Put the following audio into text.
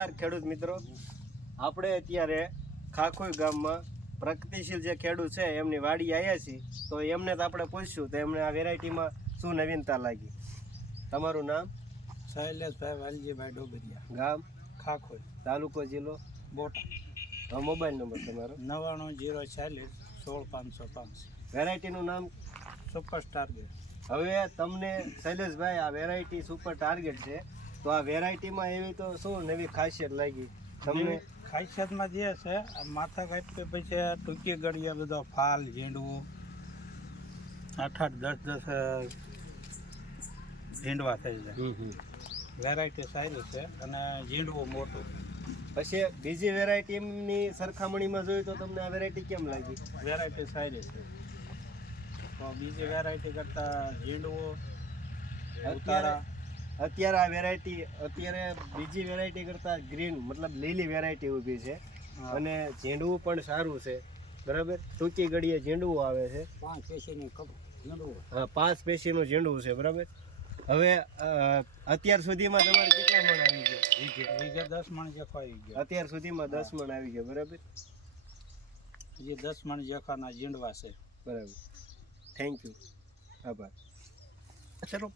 ખેડૂત મિત્રો, આપણે અત્યારે ખાખોઈ ગામમાં પ્રગતિશીલ જે ખેડૂત છે એમની વાડી આવ્યા છીએ. તો એમને તો આપણે પૂછશું તો એમને આ વેરાયટીમાં શું નવીનતા લાગી. તમારું નામ? શૈલેષભાઈ વાલજીભાઈ ડોબરિયા, ગામ? ખાખોઈ, તાલુકો, જિલ્લો? બોટાદ. મોબાઈલ નંબર તમારો? 99 040 16 505. વેરાયટીનું નામ? Super target. હવે તમને શૈલેષભાઈ આ વેરાયટી સુપર ટાર્ગેટ છે, તો આ વેરાયટીમાં એવી તો શું નવી ખાસિયત લાગી તમને? ખાસિયતમાં જે છે આ માથા કાપી પછી ટૂંકી ગળીએ બધો ફાલ ઝીંડવું 8-8 10-10 ઝીંડવા થઈ જાય. વેરાયટી સારી છે અને ઝીંડવું મોટું. પછી બીજી વેરાયટીની સરખામણીમાં જોઈએ તો તમને આ વેરાયટી કેમ લાગી? વેરાયટી સારી છે. તો બીજી વેરાયટી કરતાં ઝીંડવું અત્યારે આ વેરાયટી બીજી વેરાયટી કરતાં ગ્રીન મતલબ લીલી વેરાયટી ઊભી છે અને ઝીંડવું પણ સારું છે, બરાબર. ટૂંકી ગળીએ ઝીંડવું આવે છે. 5 પેશીનું ઝીંડવું. હા, 5 પેશીનું ઝીંડવું છે, બરાબર. હવે અત્યાર સુધીમાં તમારે કેટલા મણ આવી ગયા? વીઘે 10 મણ જેખો આવી ગયો. અત્યાર સુધીમાં 10 મણ આવી ગયા, બરાબર. હજી 10 મણ જેખાના ઝીંડવા છે. બરાબર. થેન્ક યુ, આભાર. ચલો.